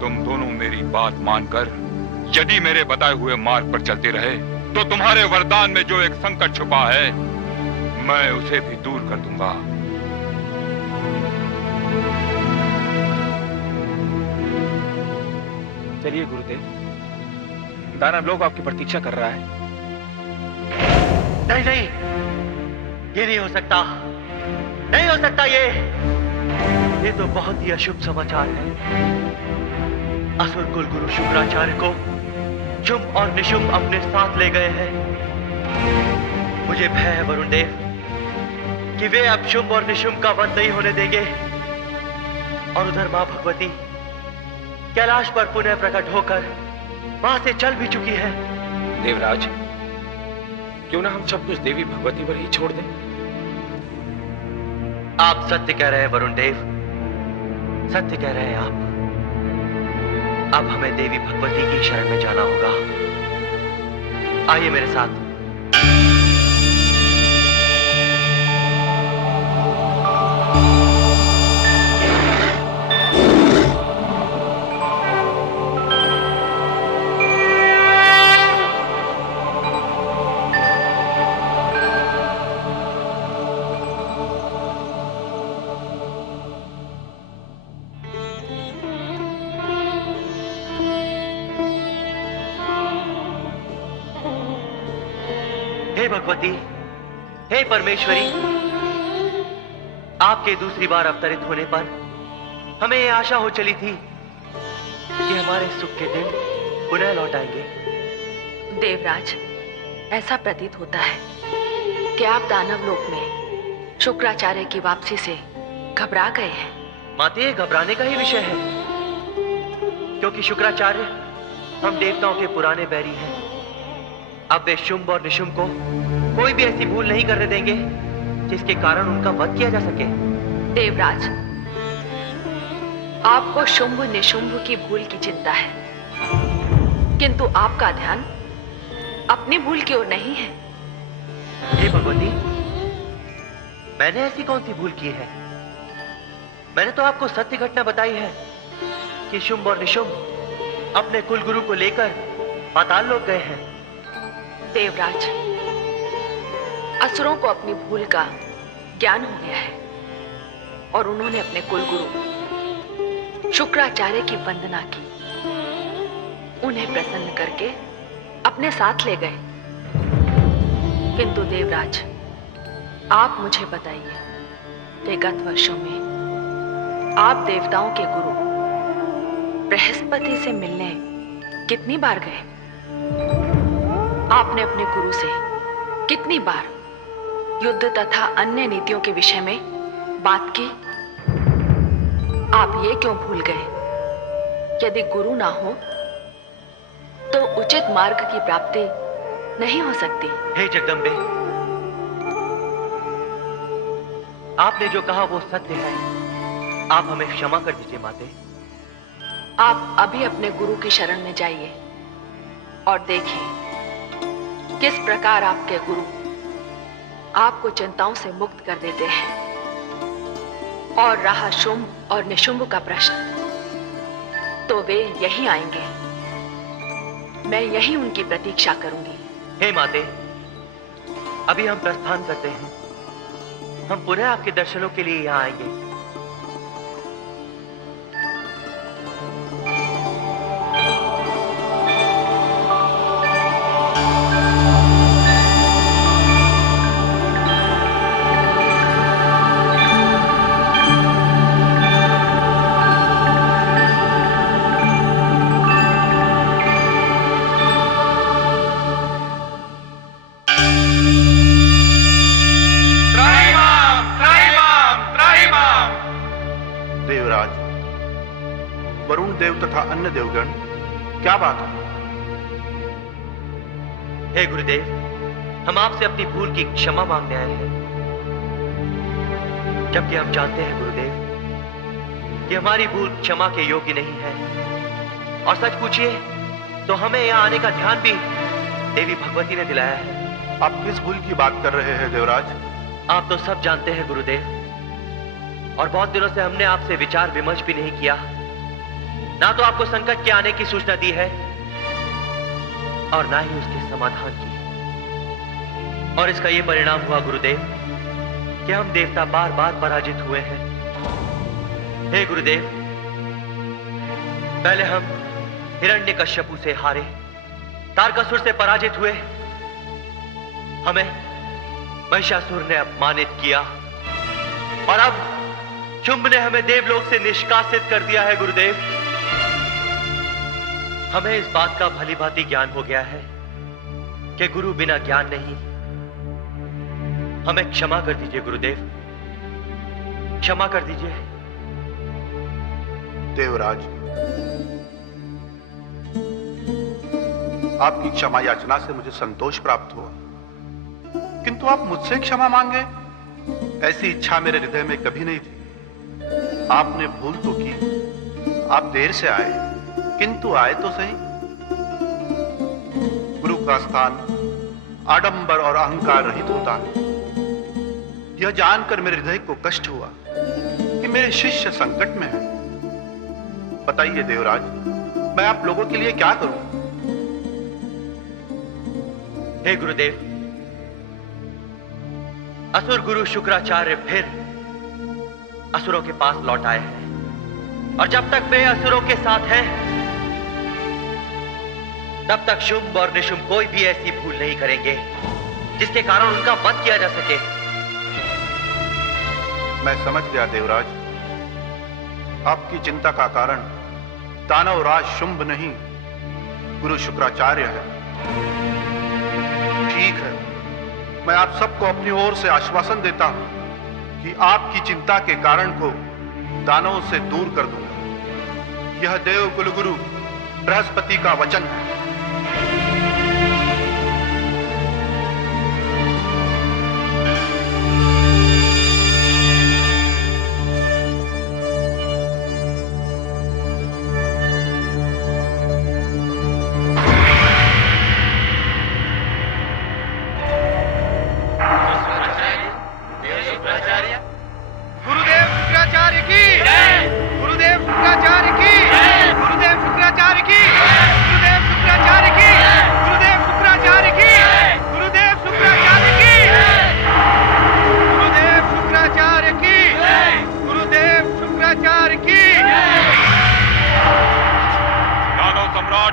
तुम दोनों मेरी बात मानकर यदि मेरे बताए हुए मार्ग पर चलते रहे तो तुम्हारे वरदान में जो एक संकट छुपा है मैं उसे भी दूर कर दूंगा। चलिए गुरुदेव, दानव लोग आपकी प्रतीक्षा कर रहा है। नहीं नहीं, ये नहीं हो सकता, नहीं हो सकता। ये तो बहुत ही अशुभ समाचार है। असुर कुल गुरु शुक्राचार्य को शुंभ और निशुंभ अपने साथ ले गए हैं। मुझे भय है वरुण देव कि वे अब शुंभ और निशुंभ का वध नहीं होने देंगे। और उधर मां भगवती कैलाश पर पुनः प्रकट होकर वहां से चल भी चुकी है। देवराज, क्यों ना हम सब कुछ देवी भगवती पर ही छोड़ दें? आप सत्य कह रहे हैं वरुण देव, सत्य कह रहे हैं आप। अब हमें देवी भगवती की शरण में जाना होगा। आइए मेरे साथ। हे भगवती, हे परमेश्वरी, आपके दूसरी बार अवतरित होने पर हमें यह आशा हो चली थी कि हमारे सुख के दिन पुनः लौट आएंगे। देवराज, ऐसा प्रतीत होता है कि आप दानव लोक में शुक्राचार्य की वापसी से घबरा गए हैं। माते, ये घबराने का ही विषय है, क्योंकि शुक्राचार्य हम देवताओं के पुराने बैरी हैं। अब वे शुंभ और निशुंभ को कोई भी ऐसी भूल नहीं करने देंगे जिसके कारण उनका वध किया जा सके। देवराज, आपको शुंभ निशुंभ की भूल की चिंता है, किंतु आपका ध्यान अपनी भूल की ओर नहीं है। हे भगवती, मैंने ऐसी कौन सी भूल की है? मैंने तो आपको सत्य घटना बताई है कि शुंभ और निशुंभ अपने कुल गुरु को लेकर पाताल लोक गए हैं। देवराज, असुरों को अपनी भूल का ज्ञान हो गया है और उन्होंने अपने कुलगुरु शुक्राचार्य की वंदना की। उन्हें प्रसन्न करके अपने साथ ले गए। किंतु देवराज, आप मुझे बताइए कि गत वर्षों में आप देवताओं के गुरु बृहस्पति से मिलने कितनी बार गए? आपने अपने गुरु से कितनी बार युद्ध तथा अन्य नीतियों के विषय में बात की? आप ये क्यों भूल गए? यदि गुरु ना हो तो उचित मार्ग की प्राप्ति नहीं हो सकती। हे जगदम्बे, आपने जो कहा वो सत्य है। आप हमें क्षमा कर दीजिए माते। आप अभी अपने गुरु की शरण में जाइए और देखिए किस प्रकार आपके गुरु आपको चिंताओं से मुक्त कर देते हैं। और रहा शुंभ और निशुंभ का प्रश्न, तो वे यहीं आएंगे। मैं यहीं उनकी प्रतीक्षा करूंगी। हे माते, अभी हम प्रस्थान करते हैं। हम पुनः आपके दर्शनों के लिए यहां आएंगे। वरुण देव तथा अन्य देवगण, क्या बात है? हे गुरुदेव, हम आपसे अपनी भूल की क्षमा मांगने आए हैं। जबकि हम जानते हैं गुरुदेव कि हमारी भूल क्षमा के योग्य नहीं है। और सच पूछिए तो हमें यहाँ आने का ध्यान भी देवी भगवती ने दिलाया है। आप किस भूल की बात कर रहे हैं देवराज? आप तो सब जानते हैं गुरुदेव, और बहुत दिनों से हमने आपसे विचार विमर्श भी नहीं किया। ना तो आपको संकट के आने की सूचना दी है और ना ही उसके समाधान की। और इसका यह परिणाम हुआ गुरुदेव कि हम देवता बार बार पराजित हुए हैं। हे गुरुदेव, पहले हम हिरण्यकश्यपु से हारे, तारकासुर से पराजित हुए, हमें महिषासुर ने अपमानित किया और अब शुंभ ने हमें देवलोक से निष्कासित कर दिया है। गुरुदेव, हमें इस बात का भली भांति ज्ञान हो गया है कि गुरु बिना ज्ञान नहीं। हमें क्षमा कर दीजिए गुरुदेव, क्षमा कर दीजिए। देवराज, आपकी क्षमा याचना से मुझे संतोष प्राप्त हुआ, किंतु आप मुझसे क्षमा मांगे, ऐसी इच्छा मेरे हृदय में कभी नहीं थी। आपने भूल तो की, आप देर से आए, किंतु आए तो सही। गुरु का स्थान आडंबर और अहंकार रहित होता है। यह जानकर मेरे हृदय को कष्ट हुआ कि मेरे शिष्य संकट में हैं। बताइए देवराज, मैं आप लोगों के लिए क्या करूं? हे गुरुदेव, असुर गुरु शुक्राचार्य फिर असुरों के पास लौट आए हैं और जब तक वे असुरों के साथ हैं तब तक शुंभ और निशुंभ कोई भी ऐसी भूल नहीं करेंगे जिसके कारण उनका वध किया जा सके। मैं समझ गया देवराज, आपकी चिंता का कारण दानवराज शुंभ नहीं, गुरु शुक्राचार्य है। ठीक है, मैं आप सबको अपनी ओर से आश्वासन देता हूं कि आपकी चिंता के कारण को दानवों से दूर कर दूंगा। यह देव कुलगुरु बृहस्पति का वचन है।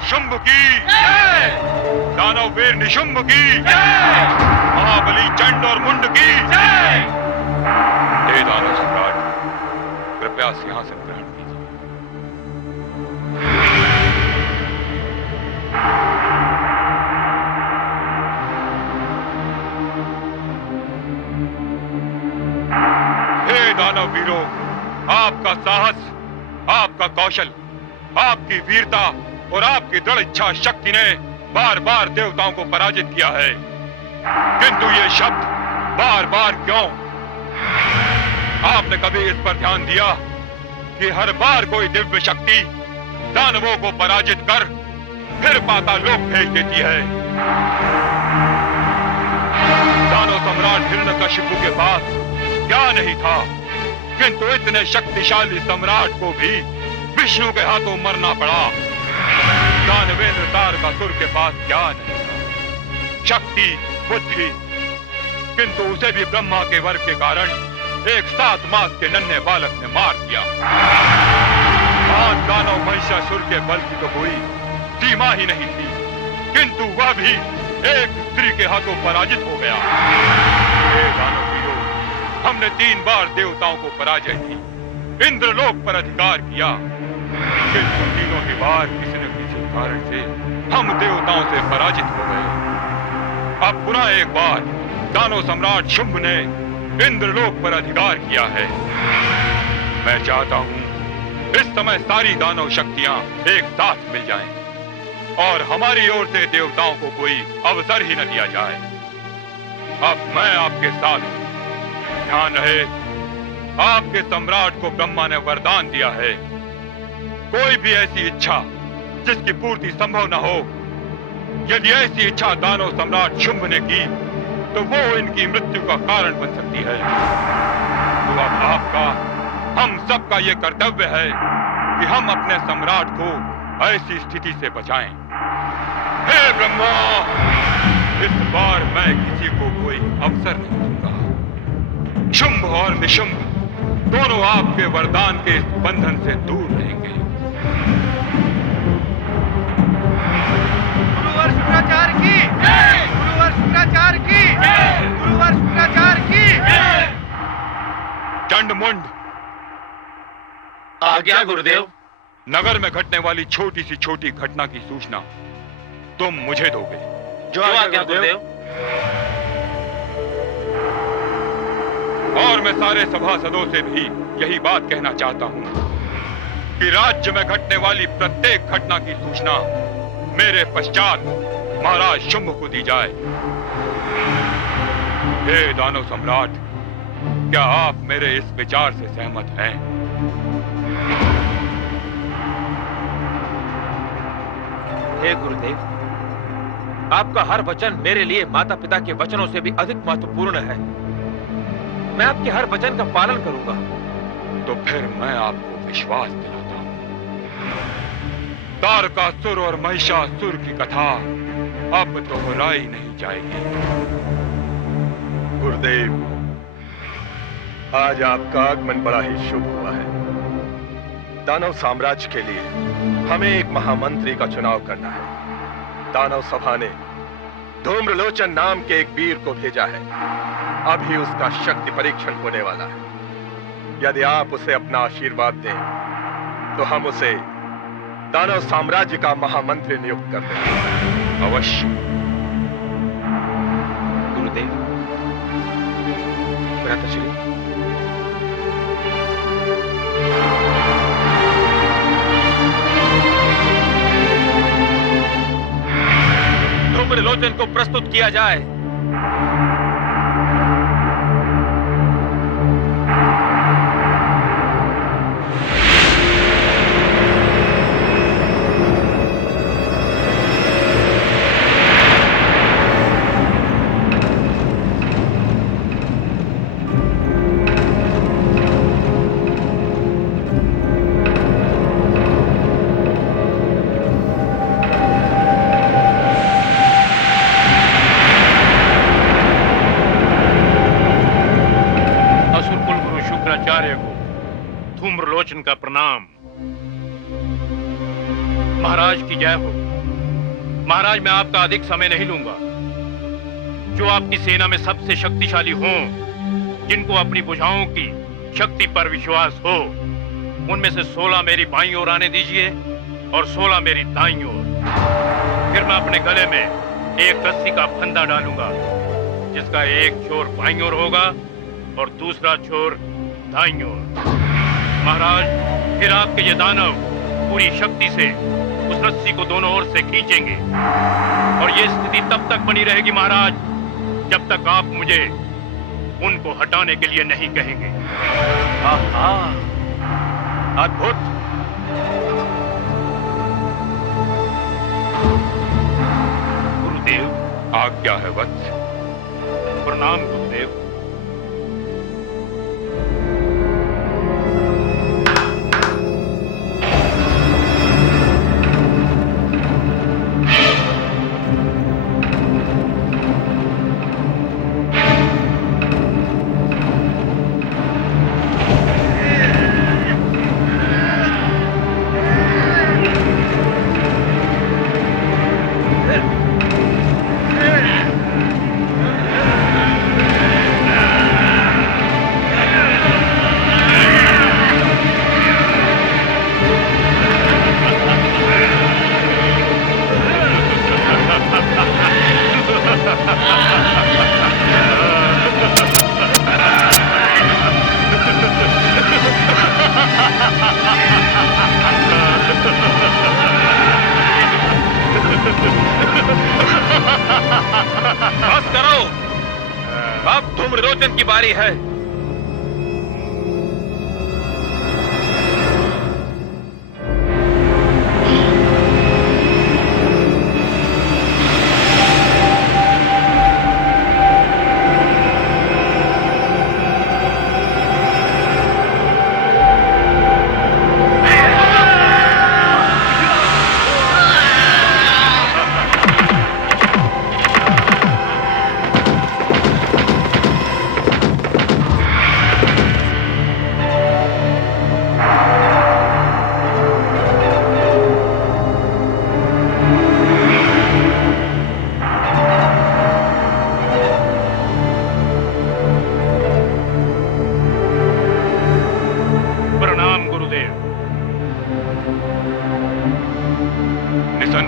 शुंभ की, दानव वीर निशुंभ की, महाबली चंड और मुंड की। हे दानव सम्राट, कृपया सिंहासन ग्रहण कीजिए। हे दानव वीरों, आपका साहस, आपका कौशल, आपकी वीरता और आपकी दृढ़ इच्छा शक्ति ने बार बार देवताओं को पराजित किया है, किंतु ये शब्द बार बार क्यों? आपने कभी इस पर ध्यान दिया कि हर बार कोई दिव्य शक्ति दानवों को पराजित कर फिर पाताल लोक भेज देती है। दानव सम्राट हिरण्यकशिपु के पास क्या नहीं था, किंतु इतने शक्तिशाली सम्राट को भी विष्णु के हाथों मरना पड़ा। दानवेंद्र तारकासुर के पास क्या नहीं था, शक्ति, बुद्धि, किंतु उसे भी ब्रह्मा के वर के कारण एक 7 मास के नन्हे बालक ने मार दिया। आज दानव महिषासुर के बल की तो कोई सीमा ही नहीं थी, किंतु वह भी एक स्त्री के हाथों पराजित हो गया। हे दानव वीरों, हमने 3 बार देवताओं को पराजय की, इंद्रलोक पर अधिकार किया, किंतु तीनों ही बार किसी न किसी कारण से हम देवताओं से पराजित हो गए। अब पुनः एक बार दानव सम्राट शुंभ ने इंद्रलोक पर अधिकार किया है। मैं चाहता हूं इस समय सारी दानव शक्तियां एक साथ मिल जाएं और हमारी ओर से देवताओं को कोई अवसर ही न दिया जाए। अब मैं आपके साथ हूं, ध्यान रहे, आपके सम्राट को ब्रह्मा ने वरदान दिया है, कोई भी ऐसी इच्छा जिसकी पूर्ति संभव न हो, यदि ऐसी इच्छा दानव सम्राट शुंभ ने की तो वो इनकी मृत्यु का कारण बन सकती है। तो अब आपका, हम सबका ये कर्तव्य है कि हम अपने सम्राट को ऐसी स्थिति से बचाएं। हे ब्रह्मा, इस बार मैं किसी को कोई अवसर नहीं दूंगा। शुंभ और निशुंभ दोनों आपके वरदान के इस बंधन से दूर रहेंगे। गुरुवर शुक्राचार्य की जय! गुरुवर शुक्राचार्य की जय! गुरुवर शुक्राचार्य की जय! चंडमुंड, आज्ञा गुरुदेव। नगर में घटने वाली छोटी सी छोटी घटना की सूचना तुम मुझे दोगे। जो आज्ञा गुरुदेव। और मैं सारे सभासदों से भी यही बात कहना चाहता हूं कि राज्य में घटने वाली प्रत्येक घटना की सूचना मेरे पश्चात महाराज शुंभ को दी जाए। हे दानव सम्राट, क्या आप मेरे इस विचार से सहमत हैं? हे गुरुदेव, आपका हर वचन मेरे लिए माता पिता के वचनों से भी अधिक महत्वपूर्ण है। मैं आपके हर वचन का पालन करूंगा। तो फिर मैं आपको विश्वास दिलाता हूं। तारकासुर और महिषासुर की कथा अब दोहराई नहीं जाएगी। गुरुदेव, आज आपका आगमन बड़ा ही शुभ हुआ है। दानव साम्राज्य के लिए हमें एक महामंत्री का चुनाव करना है। दानव सभा ने धूम्रलोचन नाम के एक वीर को भेजा है। अभी उसका शक्ति परीक्षण होने वाला है। यदि आप उसे अपना आशीर्वाद दें तो हम उसे दानव साम्राज्य का महामंत्री नियुक्त कर देंगे। अवश्य। गुरुदेव, भ्राताश्री, धूम्रलोचन को प्रस्तुत किया जाए। धूम्रलोचन का प्रणाम। महाराज की जय हो। महाराज, मैं आपका अधिक समय नहीं लूंगा। जो आपकी सेना में सबसे शक्तिशाली हों, जिनको अपनी भुजाओं की शक्ति पर विश्वास हो, उनमें से 16 मेरी बाईं ओर आने दीजिए और 16 मेरी दाईं ओर। फिर मैं अपने गले में एक रस्सी का फंदा डालूंगा, जिसका एक छोर बाईं ओर होगा और दूसरा छोर दाईं ओर। महाराज, फिर आपके ये दानव पूरी शक्ति से उस रस्सी को दोनों ओर से खींचेंगे और ये स्थिति तब तक बनी रहेगी महाराज, जब तक आप मुझे उनको हटाने के लिए नहीं कहेंगे। आहा, अद्भुत। गुरुदेव, आज्ञा है वत्स। प्रणाम गुरुदेव। बस करो, अब धूम्रलोचन की बारी है।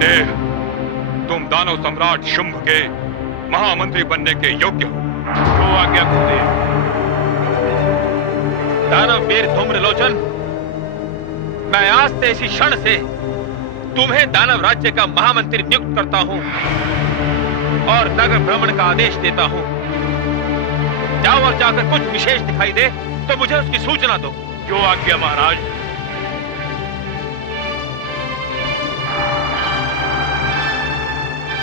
मार्कंडेय, तुम दानव सम्राट शुंभ के महामंत्री बनने के योग्य हो। जो आज्ञा गुरुदेव। दानव वीर धूम्रलोचन, मैं आज से इसी क्षण से तुम्हें दानव राज्य का महामंत्री नियुक्त करता हूं और नगर भ्रमण का आदेश देता हूं। जाओ और जाकर कुछ विशेष दिखाई दे तो मुझे उसकी सूचना दो। जो आज्ञा महाराज।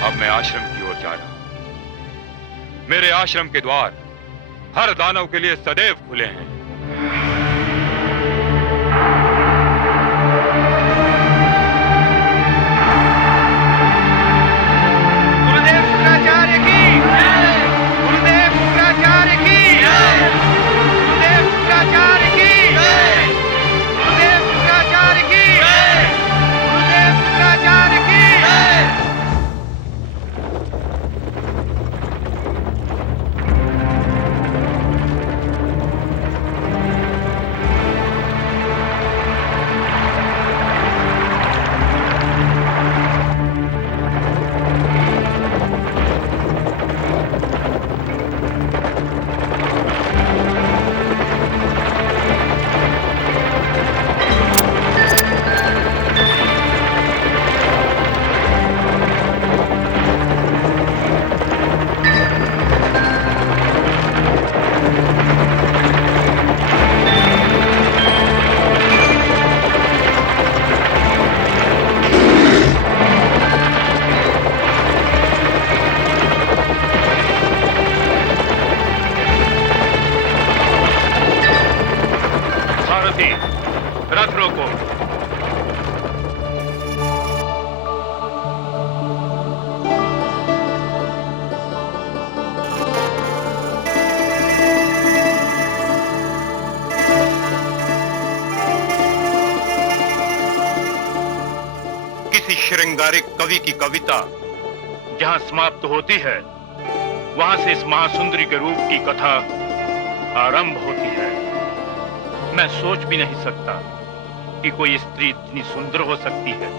अब मैं आश्रम की ओर जा रहा हूं। मेरे आश्रम के द्वार हर दानव के लिए सदैव खुले हैं। गुरुदेव शुक्राचार्य की जय। गुरुदेव शुक्राचार्य की जय। गुरुदेव शुक्राचार्य की जय। गुरुदेव शुक्राचार्य की जय। गुरुदेव शुक्राचार्य की जय। सारथी, रथ रोको। किसी श्रृंगारिक कवि की कविता जहां समाप्त होती है वहां से इस महासुंदरी के रूप की कथा आरंभ होती है। मैं सोच भी नहीं सकता कि कोई स्त्री इतनी सुंदर हो सकती है।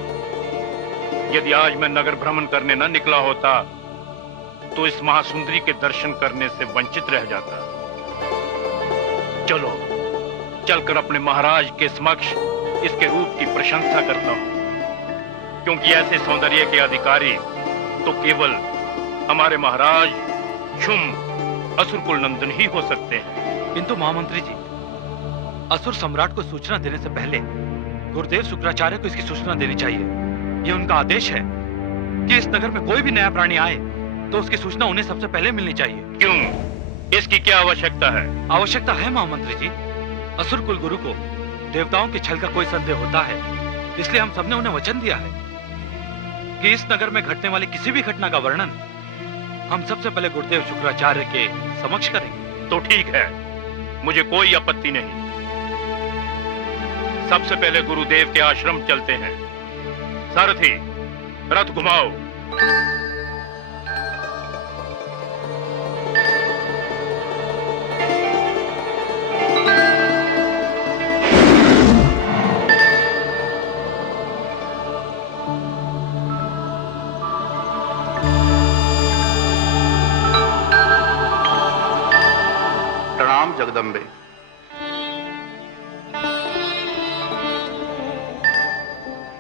यदि आज मैं नगर भ्रमण करने न निकला होता तो इस महासुंदरी के दर्शन करने से वंचित रह जाता। चलो चलकर अपने महाराज के समक्ष इसके रूप की प्रशंसा करता हूं, क्योंकि ऐसे सौंदर्य के अधिकारी तो केवल हमारे महाराज शुंभ असुरकुल नंदन ही हो सकते हैं। किंतु महामंत्री जी, असुर सम्राट को सूचना देने से पहले गुरुदेव शुक्राचार्य को इसकी सूचना देनी चाहिए। यह उनका आदेश है कि इस नगर में कोई भी नया प्राणी आए तो उसकी सूचना उन्हें सबसे पहले मिलनी चाहिए। क्यों? इसकी क्या आवश्यकता है? आवश्यकता है महामंत्री जी। असुर कुल गुरु को देवताओं के छल का कोई संदेह होता है, इसलिए हम सबने उन्हें वचन दिया है कि इस नगर में घटने वाली किसी भी घटना का वर्णन हम सबसे पहले गुरुदेव शुक्राचार्य के समक्ष करेंगे। तो ठीक है, मुझे कोई आपत्ति नहीं। सबसे पहले गुरुदेव के आश्रम चलते हैं। सारथी, रथ घुमाओ। प्रणाम जगदम्बे।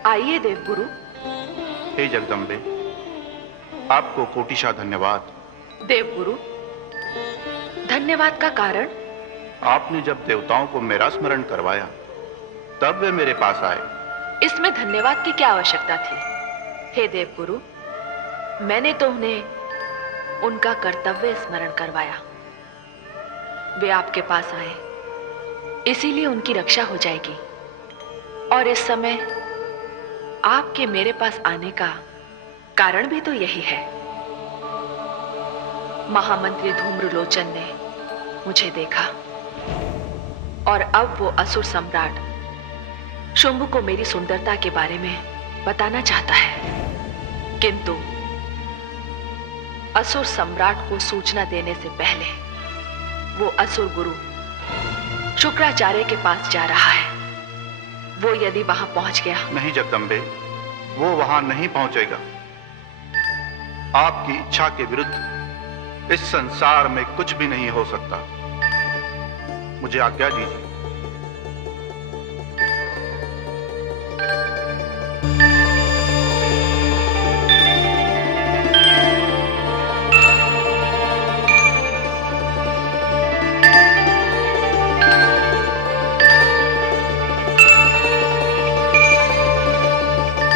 आइए देवगुरु। हे जगदम्बे, आपको कोटिशा धन्यवाद। देवगुरु, धन्यवाद का कारण? आपने जब देवताओं को मेरा स्मरण करवाया तब वे मेरे पास आए। इसमें धन्यवाद की क्या आवश्यकता थी? हे देवगुरु, मैंने तो उन्हें उनका कर्तव्य स्मरण करवाया। वे आपके पास आए, इसीलिए उनकी रक्षा हो जाएगी। और इस समय आपके मेरे पास आने का कारण भी तो यही है। महामंत्री धूम्रलोचन ने मुझे देखा और अब वो असुर सम्राट शुंभ को मेरी सुंदरता के बारे में बताना चाहता है, किंतु असुर सम्राट को सूचना देने से पहले वो असुर गुरु शुक्राचार्य के पास जा रहा है। वो यदि वहां पहुंच गया। नहीं जगदम्बे, वो वहां नहीं पहुंचेगा। आपकी इच्छा के विरुद्ध इस संसार में कुछ भी नहीं हो सकता। मुझे आज्ञा दीजिए।